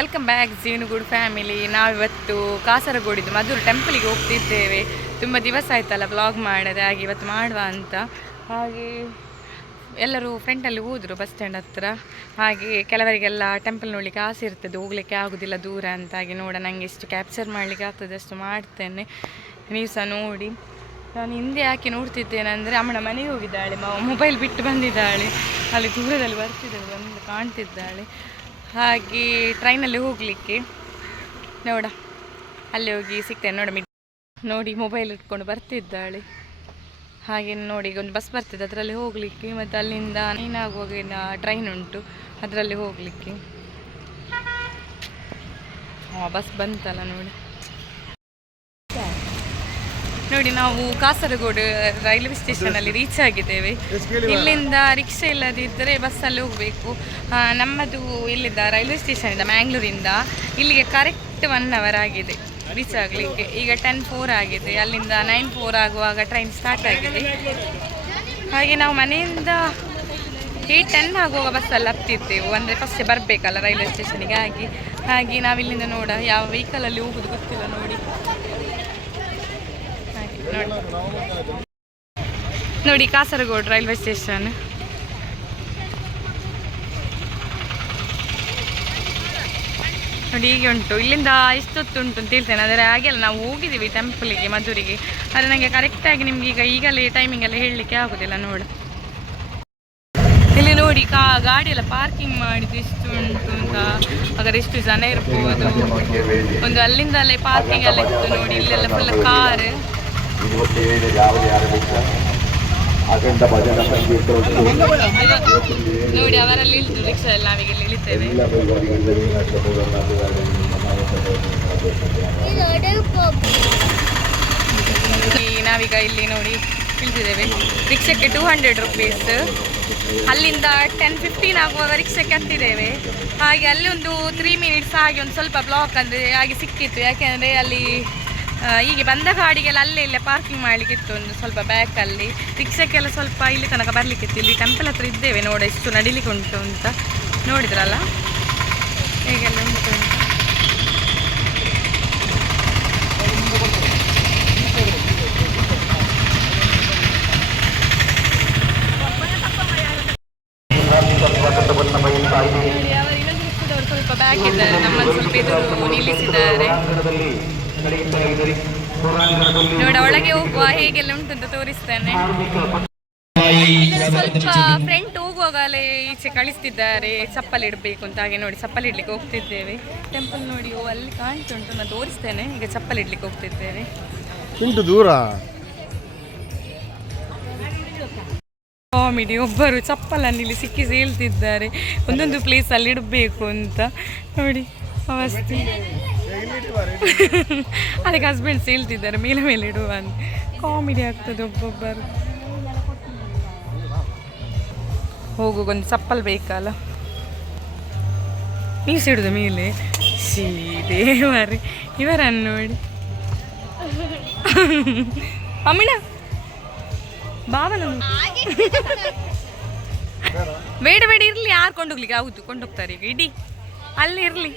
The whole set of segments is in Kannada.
ವೆಲ್ಕಮ್ ಬ್ಯಾಕ್ ಜೀವನಗೂಡು ಫ್ಯಾಮಿಲಿ ನಾವಿವತ್ತು ಕಾಸರಗೋಡಿದ್ದು ಮಧುರ ಟೆಂಪಲಿಗೆ ಹೋಗ್ತಿದ್ದೇವೆ. ತುಂಬ ದಿವಸ ಆಯ್ತಲ್ಲ ಬ್ಲಾಗ್ ಮಾಡದೆ, ಹಾಗೆ ಇವತ್ತು ಮಾಡುವ ಅಂತ. ಹಾಗೆ ಎಲ್ಲರೂ ಫ್ರೆಂಡಲ್ಲಿ ಹೋದರು ಬಸ್ ಸ್ಟ್ಯಾಂಡ್ ಹತ್ರ. ಹಾಗೆ ಕೆಲವರಿಗೆಲ್ಲ ಟೆಂಪಲ್ ನೋಡಲಿಕ್ಕೆ ಆಸೆ ಇರ್ತದೆ, ಹೋಗ್ಲಿಕ್ಕೆ ಆಗೋದಿಲ್ಲ ದೂರ ಅಂತ. ಹಾಗೆ ನೋಡ ನನಗೆ ಎಷ್ಟು ಕ್ಯಾಪ್ಚರ್ ಮಾಡಲಿಕ್ಕೆ ಆಗ್ತದೆ, ಅಷ್ಟು ಮಾಡ್ತೇನೆ. ನೀವು ಸಹ ನೋಡಿ. ನಾನು ಹಿಂದೆ ಯಾಕೆ ನೋಡ್ತಿದ್ದೇನೆಂದರೆ ಅಮ್ಮನ ಮನೆಗೆ ಹೋಗಿದ್ದಾಳೆ ಮೊಬೈಲ್ ಬಿಟ್ಟು ಬಂದಿದ್ದಾಳೆ. ಅಲ್ಲಿ ದೂರದಲ್ಲಿ ಬರ್ತಿದ್ದಾಳೆ ಬಂದು ಕಾಣ್ತಿದ್ದಾಳೆ. ಹಾಗೆ ಟ್ರೈನಲ್ಲಿ ಹೋಗಲಿಕ್ಕೆ. ನೋಡ, ಅಲ್ಲಿ ಹೋಗಿ ಸಿಗ್ತೇನೆ. ನೋಡ, ಮಿಡ್ ನೋಡಿ ಮೊಬೈಲ್ ಇಟ್ಕೊಂಡು ಬರ್ತಿದ್ದಾಳೆ. ಹಾಗೆ ನೋಡಿ ಒಂದು ಬಸ್ ಬರ್ತಿದ್ದೆ ಅದರಲ್ಲಿ ಹೋಗಲಿಕ್ಕೆ. ಮತ್ತು ಅಲ್ಲಿಂದ ನೀನಾಗುವಾಗ ಟ್ರೈನ್ ಉಂಟು, ಅದರಲ್ಲಿ ಹೋಗಲಿಕ್ಕೆ. ಹಾಂ ಬಸ್ ಬಂತಲ್ಲ ನೋಡಿ. ನೋಡಿ ನಾವು ಕಾಸರಗೋಡು ರೈಲ್ವೆ ಸ್ಟೇಷನಲ್ಲಿ ರೀಚ್ ಆಗಿದ್ದೇವೆ. ಇಲ್ಲಿಂದ ರಿಕ್ಷಾ ಇಲ್ಲದಿದ್ದರೆ ಬಸ್ಸಲ್ಲಿ ಹೋಗಬೇಕು. ನಮ್ಮದು ಇಲ್ಲಿದ್ದ ರೈಲ್ವೆ ಸ್ಟೇಷನಿಂದ ಮ್ಯಾಂಗ್ಳೂರಿಂದ ಇಲ್ಲಿಗೆ ಕರೆಕ್ಟ್ ಒನ್ ಅವರ್ ಆಗಿದೆ ರೀಚ್ ಆಗಲಿಕ್ಕೆ. ಈಗ ಟೆನ್ ಫೋರ್ ಆಗಿದೆ. ಅಲ್ಲಿಂದ ನೈನ್ ಫೋರ್ ಆಗುವಾಗ ಟ್ರೈನ್ ಸ್ಟಾರ್ಟ್ ಆಗಿದೆ. ಹಾಗೆ ನಾವು ಮನೆಯಿಂದ ಏಯ್ಟ್ ಟೆನ್ ಆಗುವಾಗ ಬಸ್ಸಲ್ಲಿ ಹತ್ತಿದ್ದೆವು. ಅಂದರೆ ಫಸ್ಟೇ ಬರಬೇಕಲ್ಲ ರೈಲ್ವೆ ಸ್ಟೇಷನಿಗೆ ಹಾಗೆ ಹಾಗೆ ನಾವಿಲ್ಲಿಂದ ನೋಡ ಯಾವ ವೆಹಿಕಲಲ್ಲಿ ಹೋಗೋದು ಗೊತ್ತಿಲ್ಲ ನೋಡಿ. ನೋಡಿ, ಕಾಸರಗೋಡು ರೈಲ್ವೆ ಸ್ಟೇಷನ್. ನೋಡಿ, ಹೀಗೆ ಉಂಟು. ಇಲ್ಲಿಂದ ಇಷ್ಟೊತ್ತು ಉಂಟು ಅಂತ ಹೇಳ್ತೇನೆ. ಆದರೆ ಹಾಗೆಲ್ಲ ನಾವು ಹೋಗಿದ್ದೀವಿ ಟೆಂಪಲಿಗೆ ಮಧುರಿಗೆ. ಆದರೆ ನನಗೆ ಕರೆಕ್ಟಾಗಿ ನಿಮ್ಗೆ ಈಗ ಈಗಲೇ ಟೈಮಿಂಗ್ ಎಲ್ಲ ಹೇಳಲಿಕ್ಕೆ ಆಗೋದಿಲ್ಲ, ನೋಡು. ಇಲ್ಲಿ ನೋಡಿ, ಕಾ, ಗಾಡಿ ಎಲ್ಲ ಪಾರ್ಕಿಂಗ್ ಮಾಡಿದ್ದು ಎಷ್ಟು ಉಂಟು ಅಂತ. ಹಾಗಾದ್ರೆ ಎಷ್ಟು ಜನ ಇರ್ಬೋದು. ಒಂದು ಅಲ್ಲಿಂದಲೇ ಪಾರ್ಕಿಂಗ್ ಎಲ್ಲ ಇತ್ತು ನೋಡಿ, ಇಲ್ಲೆಲ್ಲ ಫುಲ್ ಕಾರ್ ಇವತ್ತೇನು ಯಾವುದೇ ಆಗಬೇಕ ಅಖಂಡ ಭಜನಾ ಸಂಗೀತ ನಾವೀಗ ನಾವೀಗ ಇಲ್ಲಿ ನೋಡಿ ಇಳಿದಿದ್ದೇವೆ. ರಿಕ್ಷಕ್ಕೆ ಟೂ ಹಂಡ್ರೆಡ್ ರುಪೀಸ್ ಅಲ್ಲಿಂದ ಟೆನ್ ಫಿಫ್ಟೀನ್ ಆಗುವಾಗ ರಿಕ್ಷಕ್ಕೆ ಹತ್ತಿದ್ದೇವೆ. ಹಾಗೆ ಅಲ್ಲಿ ಒಂದು ತ್ರೀ ಮಿನಿಟ್ಸ್ ಹಾಗೆ ಒಂದು ಸ್ವಲ್ಪ ಬ್ಲಾಕ್ ಅಂದರೆ ಹಾಗೆ ಸಿಕ್ಕಿತ್ತು. ಯಾಕೆಂದರೆ ಅಲ್ಲಿ ಹೀಗೆ ಬಂದ ಗಾಡಿಗೆಲ್ಲ ಅಲ್ಲೇ ಇಲ್ಲೇ ಪಾರ್ಕಿಂಗ್ ಮಾಡಲಿಕ್ಕಿತ್ತು ಒಂದು ಸ್ವಲ್ಪ ಬ್ಯಾಕಲ್ಲಿ ರಿಕ್ಷಕ್ಕೆಲ್ಲ ಸ್ವಲ್ಪ ಇಲ್ಲಿ ತನಕ ಬರಲಿಕ್ಕಿತ್ತು ಇಲ್ಲಿ ಟೆಂಪಲ್ ಹತ್ರ ಇದ್ದೇವೆ ನೋಡ, ಎಷ್ಟು ನಡಿಲಿಕ್ಕೆ ಉಂಟು ಅಂತ. ನೋಡಿದ್ರಲ್ಲ? ಹೇಗೆಲ್ಲ ಉಂಟು ಸ್ವಲ್ಪ ಬ್ಯಾಕ್ ಇದ್ದಾರೆ. ನಮ್ಮನ್ನು ಸ್ವಲ್ಪ ಎದುರು ನಿಲ್ಲಿಸಿದ್ದಾರೆ. ನೋಡ ಒಳಗೆ ಹೋಗುವ ಹೇಗೆಲ್ಲ ಉಂಟು ಅಂತ ತೋರಿಸ್ತೇನೆ. ಸ್ವಲ್ಪ ಫ್ರೆಂಟ್ ಹೋಗುವಾಗಲೇ ಈಚೆ ಕಳಿಸ್ತಿದ್ದಾರೆ ಚಪ್ಪಲಿ ಇಡಬೇಕು ಅಂತ ಹಾಗೆ ನೋಡಿ ಚಪ್ಪಲಿ ಇಡ್ಲಿಕ್ಕೆ ಹೋಗ್ತಿದ್ದೇವೆ. ಟೆಂಪಲ್ ನೋಡಿ ಓ ಅಲ್ಲಿ ಕಾಣ್ತುಂಟು ನಾನು ತೋರಿಸ್ತೇನೆ ಈಗ ಚಪ್ಪಲಿ ಇಡ್ಲಿಕ್ಕೆ ಹೋಗ್ತಿದ್ದೇವೆ. ಉಂಟು ದೂರ? ಕಾಮಿಡಿ ಒಬ್ಬರು ಚಪ್ಪಲನ್ನು ಇಲ್ಲಿ ಸಿಕ್ಕಿಸಿ ಹೇಳ್ತಿದ್ದಾರೆ ಒಂದೊಂದು ಪ್ಲೇಸಲ್ಲಿ ಇಡಬೇಕು ಅಂತ. ನೋಡಿ ಅವಸ್ಥೆ. ಅದಕ್ಕೆ ಹಸ್ಬೆಂಡ್ಸ್ ಹೇಳ್ತಿದ್ದಾರೆ, ಮೇಲೆ ಮೇಲೆ ಇಡುವ ಅಂತ. ಕಾಮಿಡಿ ಆಗ್ತದೆ ಒಬ್ಬೊಬ್ಬರು. ಹೋಗೋಗೊಂದು ಚಪ್ಪಲ್ ಬೇಕಲ್ಲ. ನೀವು ಸಿಡುದು ಮೇಲೆ? ಸೀದೆ ಮಾರಿ ಇವರನ್ನು ನೋಡಿ. ಅಮ್ಮಿಣ ಬಾವನ ಬೇಡ ಬೇಡ, ಇರಲಿ, ಯಾರು ಕೊಂಡೋಗ್ಲಿಕ್ಕೆ? ಹೌದು ಕೊಂಡೋಗ್ತಾರೆ ಈಗ? ಇಡಿ, ಅಲ್ಲಿ ಇರ್ಲಿ.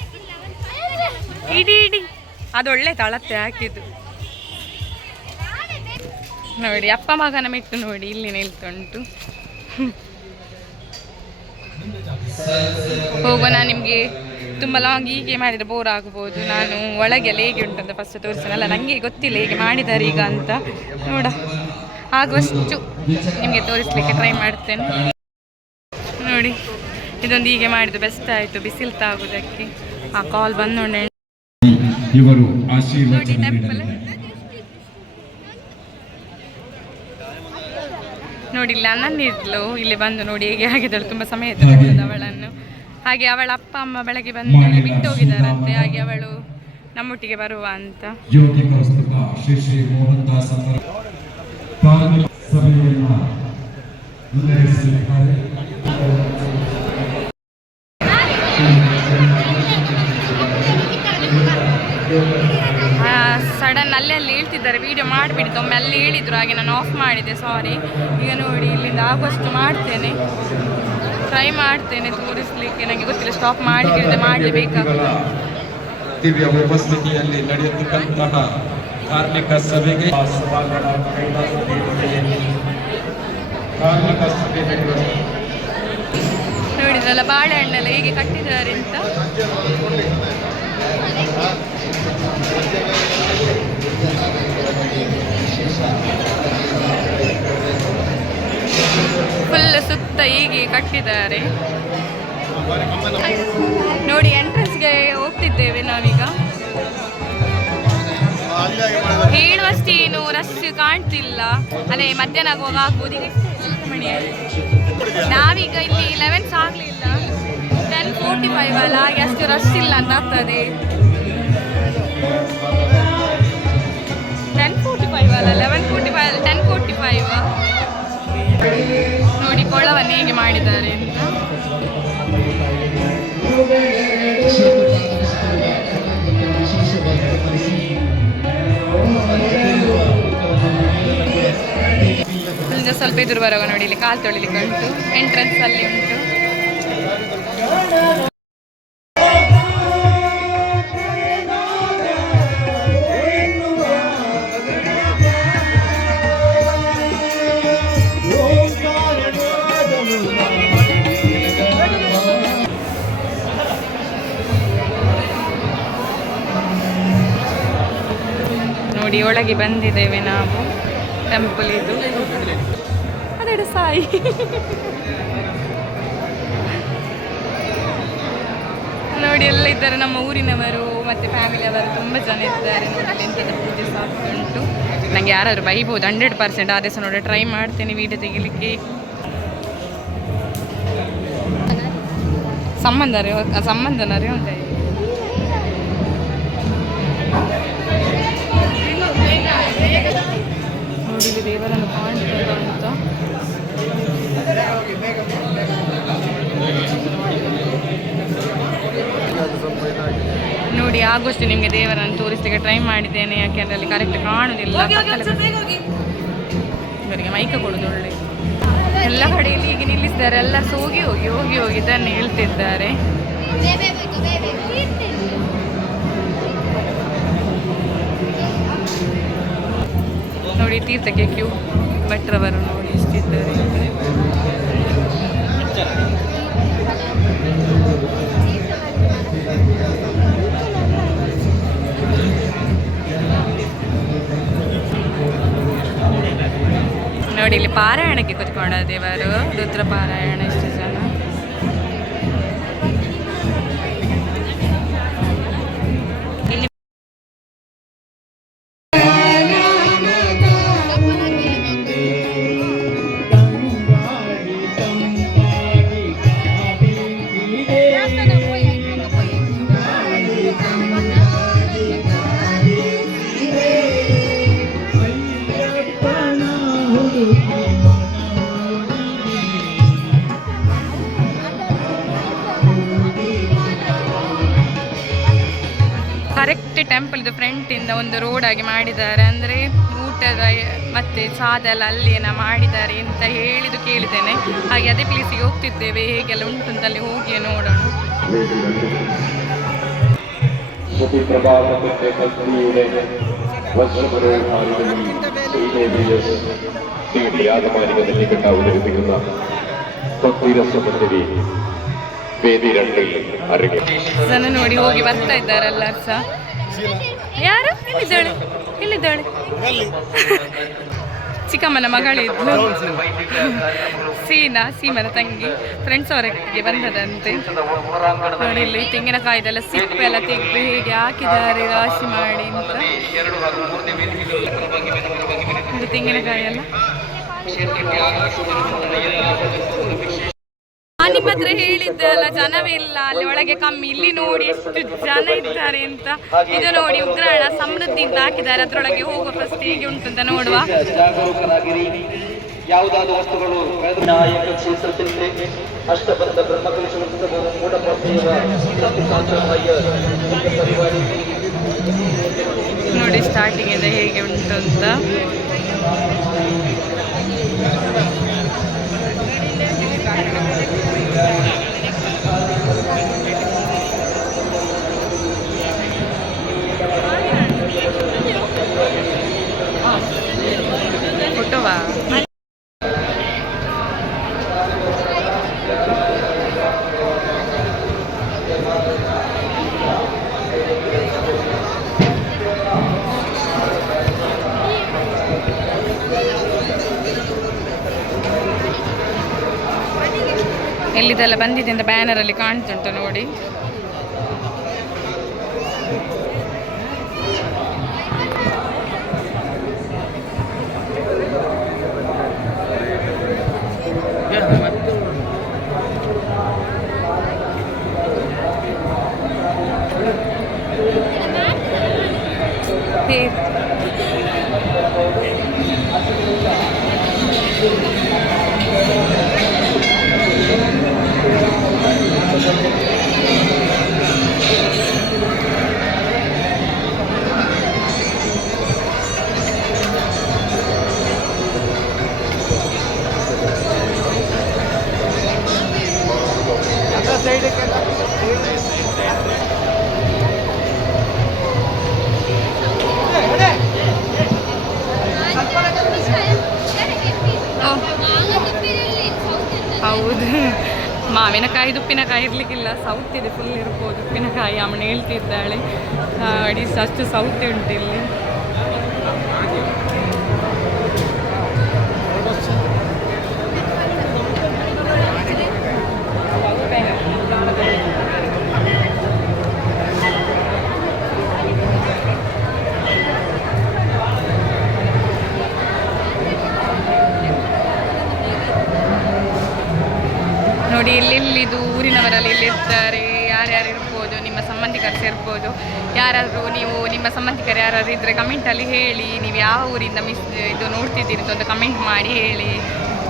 ಇಡಿ ಇಡಿ. ಅದೊಳ್ಳೆ ತಳತ್ತೆ ಹಾಕಿದ್ದು. ನೋಡಿ, ಅಪ್ಪ ಮಗನ ಮೆಟ್ಟು ನೋಡಿ, ಇಲ್ಲಿ ನಿಲ್ತುಂಟು ಹೋಗೋಣ, ನಿಮಗೆ ತುಂಬ ಲಾಂಗ್ ಹೀಗೆ ಮಾಡಿದರೆ ಬೋರ್ ಆಗ್ಬೋದು. ನಾನು ಒಳಗೆಲ್ಲ ಹೇಗೆ ಉಂಟಂತ ಫಸ್ಟ್ ತೋರಿಸ್ತೇನಲ್ಲ ನನಗೆ ಗೊತ್ತಿಲ್ಲ ಹೇಗೆ ಮಾಡಿದ್ದಾರೆ ಈಗ ಅಂತ. ನೋಡ, ಆಗುವಷ್ಟು ನಿಮಗೆ ತೋರಿಸ್ಲಿಕ್ಕೆ ಟ್ರೈ ಮಾಡ್ತೇನೆ. ನೋಡಿ, ಇದೊಂದು ಹೀಗೆ ಮಾಡಿದ್ದು ಬೆಸ್ಟ್ ಆಯಿತು ಬಿಸಿಲು ತಾಗೋದಕ್ಕೆ ಆ ಕಾಲ್ ಬಂದೊಂಡೆ ಇವರು ಆಶೀರ್ವಾದ ಆಶೀರ್ವಚನ ನೀಡಲಿದ್ದಾರೆ. ನೋಡಿ ಇಲ್ಲಿ ಇದ್ಲು. ಇಲ್ಲಿ ಬಂದು ನೋಡಿ ಹೇಗೆ ಆಗಿದ್ದಳು ತುಂಬಾ ಸಮಯ ಅವಳನ್ನು. ಹಾಗೆ ಅವಳ ಅಪ್ಪ ಅಮ್ಮ ಬೆಳಗ್ಗೆ ಬಂದು ಬಿಟ್ಟು ಹೋಗಿದ್ದಾರಂತೆ. ಹಾಗೆ ಅವಳು ನಮ್ಮೊಟ್ಟಿಗೆ ಬರುವ ಅಂತ. ಯೋಗಿ ಕೌಸ್ತುಭ ಶ್ರೀ ಶ್ರೀ ಮೋಹನ್ ದಾಸ್ ಅವರ ಸಭೆಯನ್ನ ಸಡನ್ ಅಲ್ಲೇ ಅಲ್ಲಿ ಹೇಳ್ತಿದ್ದಾರೆ ವೀಡಿಯೋ ಮಾಡಿಬಿಡ್ತು. ಒಮ್ಮೆ ಅಲ್ಲಿ ಹೇಳಿದ್ರು ಹಾಗೆ ನಾನು ಆಫ್ ಮಾಡಿದೆ ಸಾರಿ ಈಗ ನೋಡಿ ಇಲ್ಲಿಂದ ಆಗುವಷ್ಟು ಮಾಡ್ತೇನೆ. ಟ್ರೈ ಮಾಡ್ತೇನೆ ತೋರಿಸ್ಲಿಕ್ಕೆ. ನನಗೆ ಗೊತ್ತಿಲ್ಲ ಸ್ಟಾಪ್ ಮಾಡಿದ್ರೆ ಮಾಡಲೇಬೇಕಾಗ್ತದೆ ದಿವ್ಯ ಉಪಸ್ಥಿತಿಯಲ್ಲಿ ನಡೆಯತಕ್ಕಂತಹ ಕಾರ್ಮಿಕ ಸಭೆಗೆ ಕಾರ್ಮಿಕ ಸಭೆ ನಡೆಯುವ ನೋಡಿದ್ರಲ್ಲ ಬಾಳೆಹಣ್ಣೆಲ್ಲ ಹೇಗೆ ಕಟ್ಟಿದ್ದಾರೆ ಅಂತ? ಫುಲ್ ಸುತ್ತ ಹೀಗೆ ಕಟ್ಟಿದ್ದಾರೆ. ನೋಡಿ ಎಂಟ್ರೆನ್ಸ್ಗೆ ಹೋಗ್ತಿದ್ದೇವೆ ನಾವೀಗ. ಹೇಳುವಷ್ಟೇನು ರಶ್ ಕಾಣ್ತಿಲ್ಲ. ಅದೇ ಮಧ್ಯಾಹ್ನ ಆಗುವಾಗ ಆಗ್ಬೋದು ನಾವೀಗ ಇಲ್ಲಿ ಲೆವೆನ್ಸ್ ಆಗಲಿಲ್ಲ. ಟೆನ್ ಫೋರ್ಟಿ ಫೈವ್ ಅಲ್ಲ, ಹಾಗೆ ಅಷ್ಟು ರಶ್ ಇಲ್ಲ ಅಂತ ಆಗ್ತದೆ ಟೆನ್ ಫೋರ್ಟಿ ಫೈವ್ ಅಲ್ಲ eleven forty five ten forty five ನೋಡಿ ಕೊಳವನ್ನು ಹೇಗೆ ಮಾಡಿದ್ದಾರೆ ಸ್ವಲ್ಪ ಎದುರು ಬರುವಾಗ ನೋಡಿ ಇಲ್ಲಿ ಕಾಲು ತೊಳಿಲಿಕ್ಕೆ ಉಂಟು ಎಂಟ್ರೆನ್ಸ್ ಅಲ್ಲಿ ಉಂಟು. ಒಳಗೆ ಬಂದಿದ್ದೇವೆ ನಾವು. ಟೆಂಪಲ್ ಇದು. ಅದೆಡೆ ಸಾಯಿ. ನೋಡಿ ಎಲ್ಲ ಇದ್ದಾರೆ ನಮ್ಮ ಊರಿನವರು, ಮತ್ತು ಫ್ಯಾಮಿಲಿ ಅವರು, ತುಂಬ ಜನ ಇದ್ದಾರೆ ನೋಡಿ ಎಂಥದ ಪೂಜೆ ಉಂಟು. ನನಗೆ ಯಾರಾದರೂ ಬೈಬೋದು ಹಂಡ್ರೆಡ್ ಪರ್ಸೆಂಟ್ ಸಹ ನೋಡಿ ಟ್ರೈ ಮಾಡ್ತೇನೆ ವೀಡಿಯೋ ತೆಗಿಲಿಕ್ಕೆ. ಸಂಬಂಧ ರೀ ಸಂಬಂಧನ ರೀ ಒಂದೇ ನೋಡಿ ಇಲ್ಲಿ ದೇವರನ್ನು ಕಾಣ್ತದ ಅಂತ. ನೋಡಿ ಆಗೋಷ್ಟು ನಿಮಗೆ ದೇವರನ್ನು ತೋರಿಸಲಿಕ್ಕೆ ಟ್ರೈ ಮಾಡಿದ್ದೇನೆ ಯಾಕೆಂದ್ರೆ ಅಲ್ಲಿ ಕರೆಕ್ಟ್ ಕಾಣುದಿಲ್ಲ. ಇವರಿಗೆ ಮೈಕ ಕೊಡೋದು ಒಳ್ಳೆ. ಎಲ್ಲ ಕಡೆಯಲ್ಲಿ ಈಗ ನಿಲ್ಲಿಸಿದ್ದಾರೆ. ಎಲ್ಲ ಹೋಗಿ ಹೋಗಿ ಹೋಗಿ ಹೋಗಿ ಇದನ್ನು ಹೇಳ್ತಿದ್ದಾರೆ. ನೋಡಿ ತೀರ್ಥಕ್ಕೆ ಕ್ಯೂ ಭಟ್ರವರು ನೋಡಿ ಇಷ್ಟಿದ್ದಾರೆ. ನೋಡಿ ಇಲ್ಲಿ ಪಾರಾಯಣಕ್ಕೆ ಕುತ್ಕೊಂಡ ದೇವರು. ರುದ್ರ ಪಾರಾಯಣ ಇಷ್ಟು ಒಂದು ರೋಡಾಗಿ ಮಾಡಿದ್ದಾರೆ. ಅಂದರೆ ಊಟದ ಮತ್ತು ಸಾದೆಲ್ಲ ಅಲ್ಲಿನ ಮಾಡಿದ್ದಾರೆ ಅಂತ ಹೇಳಿದು ಕೇಳಿದ್ದೇನೆ. ಹಾಗೆ ಅದೇ ಪ್ಲೇಸಿಗೆ ಹೋಗ್ತಿದ್ದೇವೆ. ಹೇಗೆಲ್ಲ ಉಂಟು ಅಂತ ಅಲ್ಲಿ ಹೋಗಿ ನೋಡೋಣ. ನೋಡಿ ಹೋಗಿ ಬರ್ತಾ ಇದ್ದಾರಲ್ಲ ಸಹ ಯಾರು? ಇಲ್ಲಿದ್ದಾಳೆ ಇಲ್ಲಿದ್ದಾಳೆ ಚಿಕ್ಕಮ್ಮನ ಮಗಳಿದ್ಲು. ಸೀನಾ ಸೀಮನ ತಂಗಿ. ಫ್ರೆಂಡ್ಸ್ ಅವರಿಗೆ ಬಂದದಂತೆ. ನೋಡಿ ಇಲ್ಲಿ ತೆಂಗಿನಕಾಯಿದೆಲ್ಲ ಸಿಪ್ಪೆ ಎಲ್ಲ ತೆಗೆದು ಹೇಗೆ ಹಾಕಿದ್ದಾರೆ ರಾಶಿ ಮಾಡಿ ಅಂತ. ಇದು ತೆಂಗಿನಕಾಯಿ ಎಲ್ಲ ನಾನು ನಿಮ್ಮ ಹತ್ರ ಹೇಳಿದ್ದೆ ಅಲ್ಲ ಜನವೇ ಇಲ್ಲ ಅಲ್ಲಿ ಒಳಗೆ ಕಮ್ಮಿ. ಇಲ್ಲಿ ನೋಡಿ ಎಷ್ಟು ಜನ ಇದ್ದಾರೆ ಅಂತ. ಇದು ನೋಡಿ ಉಗ್ರಾಣ ಸಮೃದ್ಧಿಯಿಂದ ಹಾಕಿದ್ದಾರೆ. ಅದ್ರೊಳಗೆ ಹೋಗುವ ಫಸ್ಟ್ ಹೇಗೆ ಉಂಟು ಅಂತ ನೋಡುವ. ಯಾವುದಾದ್ರು ವಸ್ತುಗಳು ವಿನಾಯಕ ಕ್ಷೇತ್ರದಲ್ಲಿ ಅಷ್ಟಬಂಧ ಬ್ರಹ್ಮಕಲಶ ಉತ್ಸವವು ಮೂಢಪ್ರತ್ಯಯ ನೋಡಿ ಸ್ಟಾರ್ಟಿಂಗ್ ಸ್ಟಾರ್ಟಿಂಗಿಂದ ಹೇಗೆ ಉಂಟು ಅಂತ. ಫೋಟೋವಾ ಎಲ್ಲಿದೆಲ್ಲ ಬಂದಿದೆ ಅಂತ ಬ್ಯಾನರಲ್ಲಿ ಕಾಣ್ತುಂಟು ನೋಡಿ. ಸೌತ್ ಉಂಟು ಇಲ್ಲಿ ನೋಡಿ ಎಲ್ಲೆಲ್ಲಿದು ಊರಿನವರಲ್ಲಿ ಇಲ್ಲಿರ್ತಾರೆ ಯಾರ್ಯಾರು ಇರ್ಬೋದು ನಿಮ್ಮ ಸೇರ್ಬೋದು ಯಾರಾದರೂ ನೀವು ನಿಮ್ಮ ಸಂಬಂಧಿಕರು ಯಾರಾದರೂ ಇದ್ದರೆ ಕಮೆಂಟಲ್ಲಿ ಹೇಳಿ, ನೀವು ಯಾವ ಊರಿಂದ ಮಿಸ್ ಇದು ನೋಡ್ತಿದ್ದೀರಿ ಅಂತ ಕಮೆಂಟ್ ಮಾಡಿ ಹೇಳಿ.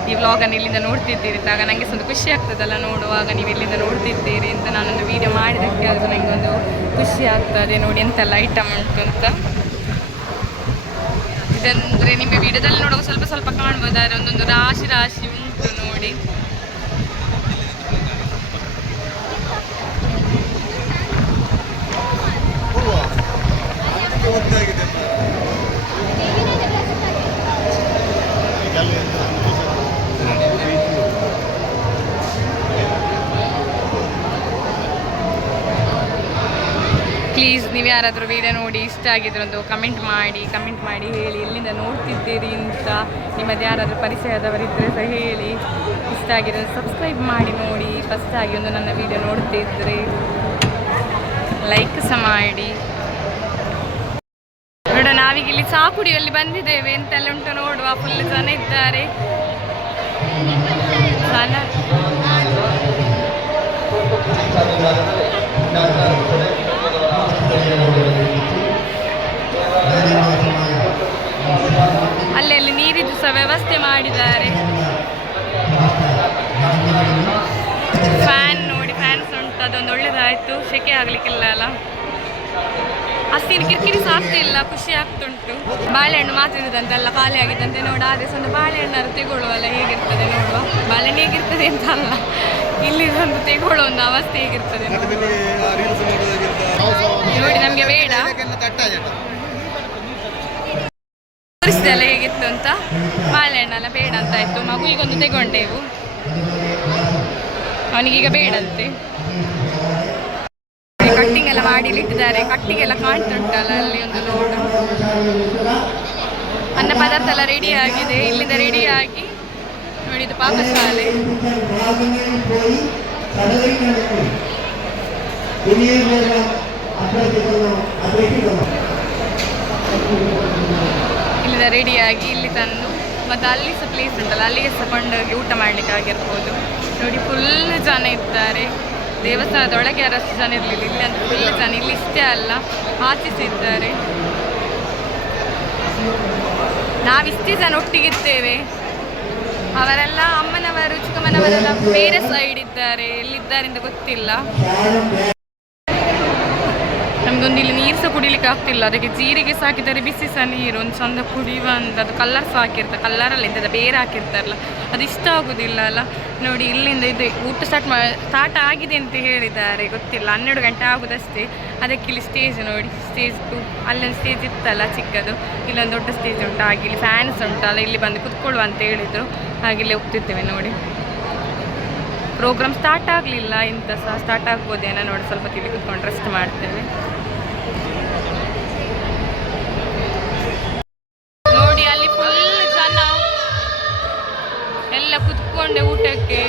ಈ ವ್ಲಾಗನ್ನು ಇಲ್ಲಿಂದ ನೋಡ್ತಿದ್ದೀರಿ ಆಗ ನನಗೆ ಸ್ವಲ್ಪ ಖುಷಿ ಆಗ್ತದಲ್ಲ ನೋಡುವಾಗ ನೀವು ಇಲ್ಲಿಂದ ನೋಡ್ತಿದ್ದೀರಿ ಅಂತ ನಾನೊಂದು ವೀಡಿಯೋ ಮಾಡಿದ್ದಕ್ಕೆ ಅದು ನನಗೊಂದು ಖುಷಿ ಆಗ್ತದೆ ನೋಡಿ ಎಂತೆಲ್ಲ ಐಟಮ್ ಉಂಟು ಅಂತ. ಇದಂದರೆ ನಿಮಗೆ ವಿಡಿಯೋದಲ್ಲಿ ನೋಡುವಾಗ ಸ್ವಲ್ಪ ಸ್ವಲ್ಪ ಕಾಣ್ಬೋದು ಒಂದೊಂದು ರಾಶಿ ರಾಶಿ ಉಂಟು ನೋಡಿ. ಪ್ಲೀಸ್ ನೀವು ಯಾರಾದರೂ ವಿಡಿಯೋ ನೋಡಿ ಇಷ್ಟ ಆಗಿದ್ರೆ ಒಂದು ಕಮೆಂಟ್ ಮಾಡಿ ಕಮೆಂಟ್ ಮಾಡಿ ಹೇಳಿ. ಎಲ್ಲಿಂದ ನೋಡ್ತಿದ್ದೀರಿ ಅಂತ ನಿಮ್ಮದು ಯಾರಾದರೂ ಪರಿಚಯದವರಿದ್ದರೆ ಸಹ ಹೇಳಿ. ಇಷ್ಟ ಆಗಿದ್ರೆ ಸಬ್ಸ್ಕ್ರೈಬ್ ಮಾಡಿ, ನೋಡಿ. ಫಸ್ಟ್ ಆಗಿ ಒಂದು ನನ್ನ ವಿಡಿಯೋ ನೋಡ್ತಿದ್ದರೆ ಲೈಕ್ ಸಹ ಮಾಡಿ. ಇಲ್ಲಿ ಬಂದಿದ್ದೇವೆ, ಎಂತೆಲ್ಲ ಉಂಟು ನೋಡುವ. ಫುಲ್ ಜನ ಇದ್ದಾರೆ. ಜನ. ಅಲ್ಲೇ ಅಲ್ಲಿ ನೀರಿದ್ದು ಸಹ ವ್ಯವಸ್ಥೆ ಮಾಡಿದ್ದಾರೆ. ಫ್ಯಾನ್ ನೋಡಿ ಫ್ಯಾನ್ಸ್ ಉಂಟು. ಅದೊಂದು ಒಳ್ಳೇದಾಯ್ತು. ಸೆಕೆ ಆಗ್ಲಿಕ್ಕಿಲ್ಲ ಅಲ್ಲ? ಅಷ್ಟಿನ ಕಿರಿಕಿರಿ ಸಹ ಇಲ್ಲ ಖುಷಿ ಆಗ್ತುಂಟು. ಬಾಳೆಹಣ್ಣು ಮಾತ್ರ ಇರುದಂತೆಲ್ಲ ಖಾಲಿ ಆಗಿದ್ದಂತೆ ನೋಡ. ಅದೇ ಒಂದು ಬಾಳೆಹಣ್ಣು ತೆಗೊಳ್ಳುವಲ್ಲ ಹೇಗಿರ್ತದೆ ನೋಡುವ. ಬಾಳೆಹಣ್ಣು ಹೇಗಿರ್ತದೆ ಅಂತ ಅಲ್ಲ. ಇಲ್ಲಿ ಒಂದು ತೆಗೊಳ್ಳೋ ಒಂದು ಅವಸ್ಥೆ ಹೇಗಿರ್ತದೆ. ನೋಡಿ. ನಮಗೆ ಬೇಡ. ತೋರಿಸಿದೆಲ್ಲ ಹೇಗಿತ್ತು ಅಂತ. ಬಾಳೆಹಣ್ಣೆಲ್ಲ ಬೇಡ ಅಂತ ಆಯ್ತು. ಮಗುವಿಗೊಂದು ತೆಗೊಂಡೆವು. ಅವನಿಗೀಗ ಬೇಡಂತೆ. ಕಟ್ಟಿಂಗ್ ಎಲ್ಲ ಮಾಡಿ ಇಟ್ಟಿದ್ದಾರೆ ಕಟ್ಟಿಗೆಲ್ಲ ಕಾಣ್ತುಂಟಲ್ಲ, ಅಲ್ಲಿ ಒಂದು ಲೋಡ್ ಅನ್ನ ಪದಾರ್ಥ ಎಲ್ಲ ರೆಡಿ ಆಗಿದೆ. ಇಲ್ಲಿಂದ ರೆಡಿ ಆಗಿ ನೋಡಿದ್ದು ಪಾಪಶಾಲೆ ಇಲ್ಲಿಂದ ರೆಡಿಯಾಗಿ ಇಲ್ಲಿ ತಂದು, ಮತ್ತು ಅಲ್ಲಿ ಸಹ ಪ್ಲೇಸ್ ಉಂಟಲ್ಲ, ಅಲ್ಲಿಗೆ ಸಹ ಕೊಂಡೋಗಿ ಊಟ ಮಾಡಲಿಕ್ಕೆ ಆಗಿರ್ಬೋದು. ನೋಡಿ ಫುಲ್ ಜನ ಇದ್ದಾರೆ. ದೇವಸ್ಥಾನದೊಳಗೆ ಯಾರಷ್ಟು ಜನ ಇರಲಿಲ್ಲ. ಇಲ್ಲಿ ಅಂತ ಫುಲ್ ಜನ ಇಲ್ಲಿ ಇಷ್ಟೇ ಅಲ್ಲ. ಆಚಿಸಿದ್ದಾರೆ ನಾವಿಷ್ಟೇ ಜನ ಒಟ್ಟಿಗಿರ್ತೇವೆ. ಅವರೆಲ್ಲ ಅಮ್ಮನವರು, ಚಿಕ್ಕಮ್ಮನವರೆಲ್ಲ ಬೇರೆ ಸೈಡ್ ಇದ್ದಾರೆ. ಎಲ್ಲಿದ್ದಾರೆ ಅಂತ ಗೊತ್ತಿಲ್ಲ. ನಮ್ಗೊಂದು ಸಹ ಕುಡಿಲಿಕ್ಕೆ ಆಗ್ತಿಲ್ಲ. ಅದಕ್ಕೆ ಜೀರಿಗೆ ಸಹ ಹಾಕಿದರೆ ಬಿಸಿ ಸಹ ನೀರು ಒಂದು ಚಂದ ಕುಡಿಯುವ ಅದು ಕಲ್ಲರ್ ಸಹ ಹಾಕಿರ್ತಾರೆ ಕಲ್ಲರಲ್ಲಿ ಎಂಥದ್ದು ಬೇರೆ ಹಾಕಿರ್ತಾರಲ್ಲ. ಅದು ಇಷ್ಟ ಆಗೋದಿಲ್ಲ ಅಲ್ಲ. ನೋಡಿ, ಇಲ್ಲಿಂದ ಇದು ಊಟ ಸ್ಟಾರ್ಟ್ ಮಾ ಸ್ಟಾರ್ಟ್ ಆಗಿದೆ ಅಂತ ಹೇಳಿದ್ದಾರೆ. ಗೊತ್ತಿಲ್ಲ. ಹನ್ನೆರಡು ಗಂಟೆ ಆಗೋದಷ್ಟೇ. ಅದಕ್ಕೆ ಇಲ್ಲಿ ಸ್ಟೇಜ್ ನೋಡಿ. ಸ್ಟೇಜ್ ಟು ಅಲ್ಲೊಂದು ಸ್ಟೇಜ್ ಇತ್ತಲ್ಲ ಚಿಕ್ಕದು. ಇಲ್ಲೊಂದು ದೊಡ್ಡ ಸ್ಟೇಜ್ ಉಂಟು. ಹಾಗೆ ಇಲ್ಲಿ ಫ್ಯಾನ್ಸ್ ಉಂಟಲ್ಲ. ಇಲ್ಲಿ ಬಂದು ಕುತ್ಕೊಳ್ಳುವ ಅಂತ ಹೇಳಿದರು. ಹಾಗೆ ಇಲ್ಲಿ ಹೋಗ್ತಿದ್ದೇವೆ ನೋಡಿ. ಪ್ರೋಗ್ರಾಮ್ ಸ್ಟಾರ್ಟ್ ಆಗಲಿಲ್ಲ. ಇಂಥ ಸಹ ಸ್ಟಾರ್ಟ್ ಆಗ್ಬೋದೇನೋ ನೋಡಿ. ಸ್ವಲ್ಪ ತಿಳಿ ಕುತ್ಕೊಂಡು ರೆಸ್ಟ್ ಮಾಡ್ತೇವೆ. ಕುತ್ಕೊಂಡೆ ಊಟಕ್ಕೆ.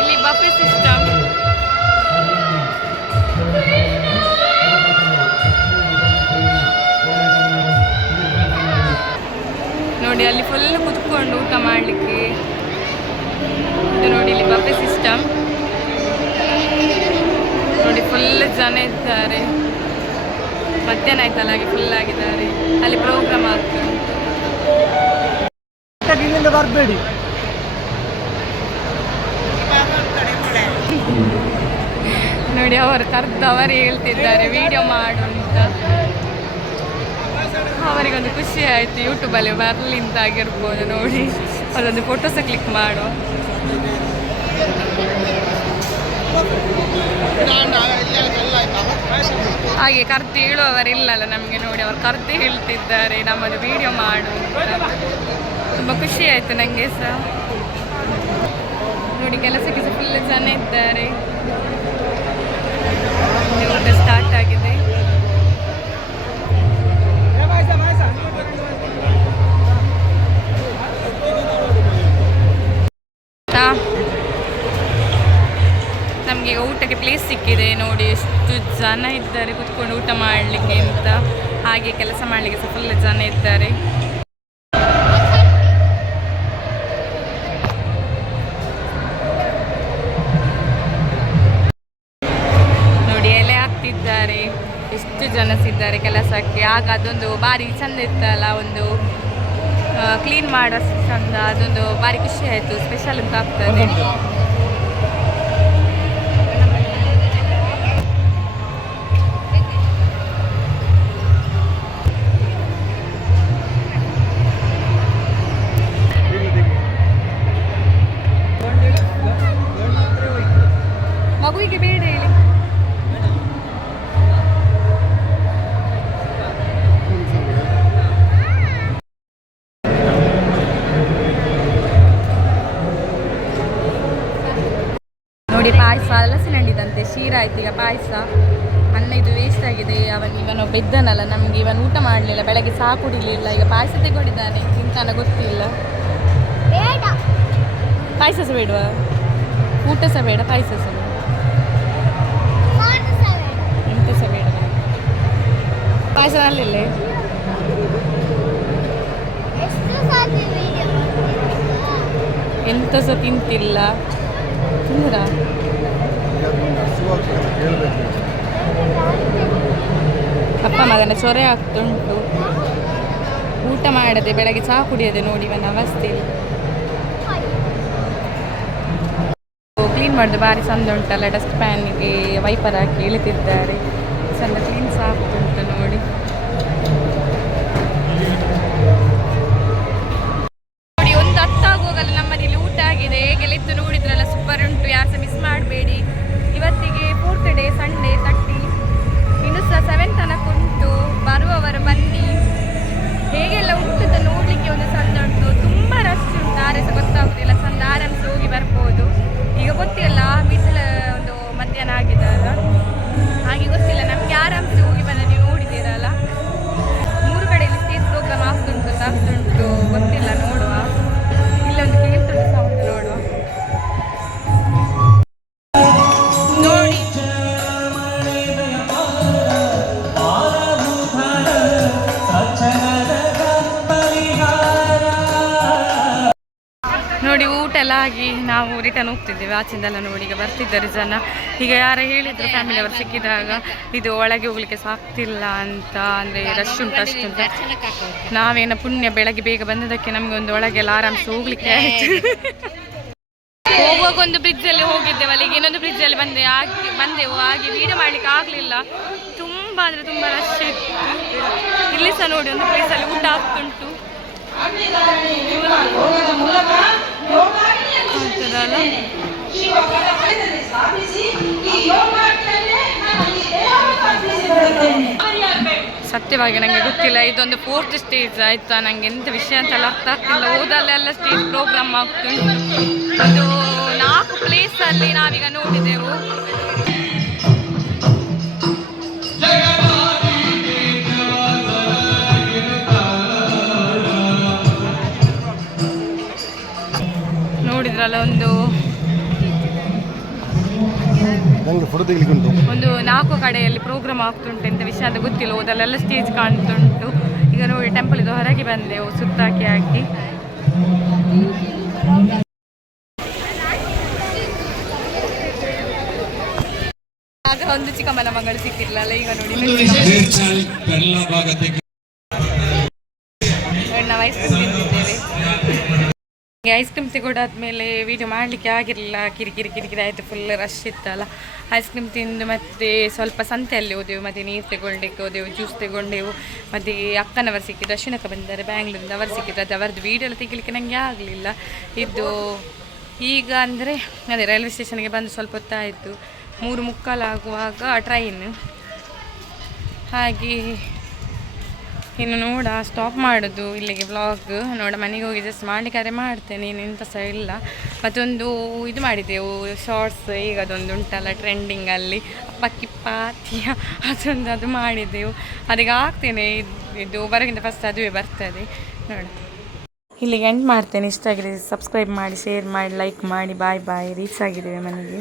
ಇಲ್ಲಿ ಬಫೆ ಸಿಸ್ಟಮ್ ನೋಡಿ, ಅಲ್ಲಿ ಫುಲ್ ಕುತ್ಕೊಂಡು ಊಟ ಮಾಡಲಿಕ್ಕೆ. ಇದು ನೋಡಿ, ಇಲ್ಲಿ ಬಫೆ ಸಿಸ್ಟಮ್ ನೋಡಿ ಫುಲ್ ಜನ ಇದ್ದಾರೆ. ಮಧ್ಯಾಹ್ನ ಆಯ್ತಲ್ಲ, ಹಾಗೆ ಫುಲ್ ಆಗಿದ್ದಾರೆ. ಅಲ್ಲಿ ಪ್ರೋಗ್ರಾಮ್ ಆಗ್ತಾ ಇಲ್ಲಿಂದ ಬರಬೇಡಿ. ನೋಡಿ ಅವರು ಕರೆದು ಅವರು ಹೇಳ್ತಿದ್ದಾರೆ ವಿಡಿಯೋ ಮಾಡು ಅಂತ. ಅವರಿಗೊಂದು ಖುಷಿ ಆಯಿತು ಯೂಟ್ಯೂಬಲ್ಲಿ ಬರಲಿ ಅಂತ ಆಗಿರ್ಬೋದು ನೋಡಿ. ಅದೊಂದು ಫೋಟೋ ಸಹ ಕ್ಲಿಕ್ ಮಾಡು. ಹಾಗೆ ಕರ್ದು ಹೇಳುವವರಿಲ್ಲಲ್ಲ ನಮಗೆ ನೋಡಿ, ಅವರು ಕರ್ತಿ ಹೇಳ್ತಿದ್ದಾರೆ, ನಮ್ಮದು ವಿಡಿಯೋ ಮಾಡು. ತುಂಬ ಖುಷಿ ಆಯಿತು ನನಗೆ ಸಹ. ನೋಡಿ, ಕೆಲಸಕ್ಕೆ ಸಹ ಫುಲ್ ಜನ ಇದ್ದಾರೆ. ಸ್ಟಾರ್ಟ್ ಆಗಿದೆ. ಈಗ ಊಟಕ್ಕೆ ಪ್ಲೇಸ್ ಸಿಕ್ಕಿದೆ ನೋಡಿ, ಎಷ್ಟು ಜನ ಇದ್ದಾರೆ ಕುತ್ಕೊಂಡು ಊಟ ಮಾಡಲಿಕ್ಕೆ ಅಂತ. ಹಾಗೆ ಕೆಲಸ ಮಾಡಲಿಕ್ಕೆ ಫುಲ್ ಜನ ಇದ್ದಾರೆ. ನೋಡಿ, ಎಲೆ ಹಾಕ್ತಿದ್ದಾರೆ. ಎಷ್ಟು ಜನಸಿದ್ದಾರೆ ಕೆಲಸಕ್ಕೆ. ಆಗ ಅದೊಂದು ಭಾರಿ ಚಂದ ಇತ್ತಲ್ಲ, ಒಂದು ಕ್ಲೀನ್ ಮಾಡೋ ಚಂದ, ಅದೊಂದು ಭಾರಿ ಖುಷಿ ಆಯಿತು. ಸ್ಪೆಷಲ್ ಅಂತ ಆಗ್ತದೆ. ನೋಡಿ ಪಾಯಸ ಹಲಸಿನ ಹಣ್ಣಿದಂತೆ ಶೀರ ಆಯ್ತು ಈಗ ಪಾಯಸ. ಅನ್ನ ಇದು ವೇಸ್ಟ್ ಆಗಿದೆ. ಅವನ್ ಇವನೊಬ್ಬ ಬೆದ್ದನಲ್ಲ ನಮ್ಗೆ ಇವನ್ ಊಟ ಮಾಡಲಿಲ್ಲ ಬೆಳಗ್ಗೆ ಸಹ ಕುಡಿಲಿಲ್ಲ ಈಗ ಪಾಯಸ ತೆಗೊಂಡಿದ್ದಾನೆ ತಿಂತಾನ ಗೊತ್ತಿಲ್ಲ. ಪಾಯಸ ಸಹ ಬೇಡುವ? ಊಟ ಸಹ ಬೇಡ ಪಾಯಸ ಸಹ ಎಂತ ಸಹ ಬೇಡ. ಪಾಯಸ ಅಲ್ಲಿಲ್ಲ ಎಂತ ಸಹ ತಿಂತಿಲ್ಲ. ತಿಂದ್ರ ಅಪ್ಪ ಮಗನ ಚೊರೆ ಆಗ್ತುಂಟು. ಊಟ ಮಾಡದೆ ಬೆಳಗ್ಗೆ ಚಹಾ ಕುಡಿಯದೆ ನೋಡಿ ಇವನ ಅವಸ್ಥೆ ಕ್ಲೀನ್ ಮಾಡಿದ್ರೆ ಭಾರಿ ಚಂದ ಉಂಟಲ್ಲ ಡಸ್ಟ್ ಪ್ಯಾನ್ಗೆ ವೈಪರ್ ಹಾಕಿ ಇಳಿತಿದ್ದಾರೆ. ಚಂದ ಕ್ಲೀನ್ ಸಹ ಆಗ್ತುಂಟು ನೋಡಿ ನೋಡಿ. ರಿಟರ್ನ್ ಹೋಗ್ತಿದ್ದೇವೆ. ಆಚಿಂದೆಲ್ಲ ನೋಡಿ ಈಗ ಬರ್ತಿದ್ದಾರೆ ಜನ. ಈಗ ಯಾರು ಹೇಳಿದ್ರು ಫ್ಯಾಮಿಲಿ ಅವರು ಸಿಕ್ಕಿದಾಗ ಇದು ಒಳಗೆ ಹೋಗ್ಲಿಕ್ಕೆ ಸಾಕ್ತಿಲ್ಲ ಅಂತ ಅಂದ್ರೆ ರಶ್ ಉಂಟು ಅಷ್ಟು ನಾವೇನ ಪುಣ್ಯ ಬೆಳಗ್ಗೆ ಬೇಗ ಬಂದದಕ್ಕೆ ನಮಗೆ ಒಂದು ಒಳಗೆಲ್ಲ ಆರಾಮ್ಸೆ ಹೋಗ್ಲಿಕ್ಕೆ ಆಯ್ತು. ಹೋಗುವಾಗ ಒಂದು ಬ್ರಿಡ್ಜಲ್ಲಿ ಹೋಗಿದ್ದೇವಲ್ಲ ಈಗ ಇನ್ನೊಂದು ಬ್ರಿಡ್ಜಲ್ಲಿ ಬಂದೆ, ಆಗಿ ಬಂದೆವು. ಹಾಗೆ ವೀಡಿಯೋ ಮಾಡ್ಲಿಕ್ಕೆ ಆಗಲಿಲ್ಲ. ತುಂಬಾ ಅಂದ್ರೆ ತುಂಬಾ ರಶ್ ಇತ್ತು. ಇಲ್ಲಿ ಸಹ ನೋಡಿ ಒಂದು ಪ್ಲೇಸಲ್ಲಿ ಊಟ ಆಗ್ತುಂಟು. ಸತ್ಯವಾಗಿ ನನಗೆ ಗೊತ್ತಿಲ್ಲ, ಇದೊಂದು ಫೋರ್ತ್ ಸ್ಟೇಜ್ ಆಯ್ತಾ? ನನಗೆ ಎಂತ ವಿಷಯ ಅಂತೆಲ್ಲ ಅರ್ಥ ಆಗ್ತಿಲ್ಲ. ಹೋದಲ್ಲೆಲ್ಲ ಸ್ಟೇಜ್ ಪ್ರೋಗ್ರಾಮ್ ಆಗ್ತುಂಟು ಒಂದು ನಾಲ್ಕು ಪ್ಲೇಸಲ್ಲಿ ನಾವೀಗ ನೋಡಿದೆವು. ನೋಡಿದ್ರಲ್ಲ ಒಂದು ಒಂದು ನಾಲ್ಕು ಕಡೆಯಲ್ಲಿ ಪ್ರೋಗ್ರಾಮ್ ಆಗ್ತುಂಟು ಎಂತ ವಿಷಯ ಅಂತ ಗೊತ್ತಿಲ್ಲ. ಹೋದಲ್ಲೆಲ್ಲ ಸ್ಟೇಜ್ ಕಾಣ್ತುಂಟು. ಈಗ ನೋಡಿ ಟೆಂಪಲ್ ಇದು ಹೊರಗೆ ಬಂದೆವು ಸುತ್ತಾಕಿ ಹಾಕಿ. ಆಗ ಒಂದು ಚಿಕ್ಕಮ್ಮನ ಮಗಳು ಸಿಕ್ಕಿರ್ಲಲ್ಲ ಈಗ ನೋಡಿ. ಐಸ್ ಕ್ರೀಮ್ ತಗೊಂಡಾದ್ಮೇಲೆ ವೀಡಿಯೋ ಮಾಡಲಿಕ್ಕೆ ಆಗಿರಲಿಲ್ಲ. ಕಿರಿಕಿರಿ ಕಿರಿಕಿರಿ ಆಯಿತು ಫುಲ್ ರಶ್ ಇತ್ತಲ್ಲ. ಐಸ್ ಕ್ರೀಮ್ ತಿಂದು ಮತ್ತೆ ಸ್ವಲ್ಪ ಸಂತೆಯಲ್ಲಿ ಹೋದೆವು. ಮತ್ತು ನೀರು ತಗೊಳ್ಳಿಕ್ಕೆ ಹೋದೆವು ಜ್ಯೂಸ್ ತೆಗೊಂಡೆವು. ಮತ್ತು ಅಕ್ಕನವರು ಸಿಕ್ಕಿದ್ರು ಅಶ್ವಿನಕ್ಕ ಬಂದಿದ್ದಾರೆ ಬ್ಯಾಂಗ್ಳೂರಿಂದ ಅವರು ಸಿಕ್ಕಿದ್ರು ಅದು ಅವರದ್ದು ವೀಡಿಯೋ ಎಲ್ಲ ತೆಗಿಲಿಕ್ಕೆ ನನಗೆ ಆಗಲಿಲ್ಲ. ಇದು ಈಗ ಅಂದರೆ ಅದೇ ರೈಲ್ವೆ ಸ್ಟೇಷನ್ಗೆ ಬಂದು ಸ್ವಲ್ಪ ಹೊತ್ತಾಯಿತು. ಮೂರು ಮುಕ್ಕಾಲಾಗುವಾಗ ಟ್ರೈನ್ ಹಾಗೆ ಇನ್ನು ನೋಡ ಸ್ಟಾಪ್ ಮಾಡೋದು, ಇಲ್ಲಿಗೆ ವ್ಲಾಗ್ ನೋಡ, ಮನೆಗೆ ಹೋಗಿ ಜಸ್ಟ್ ಮಾಡಲಿಕ್ಕಾದ್ರೆ ಮಾಡ್ತೇನೆ ಎಂತ ಸಹ ಇಲ್ಲ. ಮತ್ತೊಂದು ಇದು ಮಾಡಿದ್ದೆವು ಶಾರ್ಟ್ಸ್ ಈಗ ಅದೊಂದು ಉಂಟಲ್ಲ ಟ್ರೆಂಡಿಂಗಲ್ಲಿ ಅಪ್ಪ ಕಿಪ್ಪಾತಿಯ ಅದೊಂದು ಅದು ಮಾಡಿದ್ದೆವು ಅದಕ್ಕೆ ಆಗ್ತೇನೆ ಇದು ಬರೋಕ್ಕಿಂತ ಫಸ್ಟ್ ಅದುವೇ ಬರ್ತದೆ, ನೋಡ. ಇಲ್ಲಿಗೆ ಎಂಡ್ ಮಾಡ್ತೇನೆ, ಇಷ್ಟ ಆಗಿದೆ ಸಬ್ಸ್ಕ್ರೈಬ್ ಮಾಡಿ ಶೇರ್ ಮಾಡಿ ಲೈಕ್ ಮಾಡಿ ಬಾಯ್ ಬಾಯ್ ರೀಚ್ ಆಗಿದ್ದೇವೆ ಮನೆಗೆ.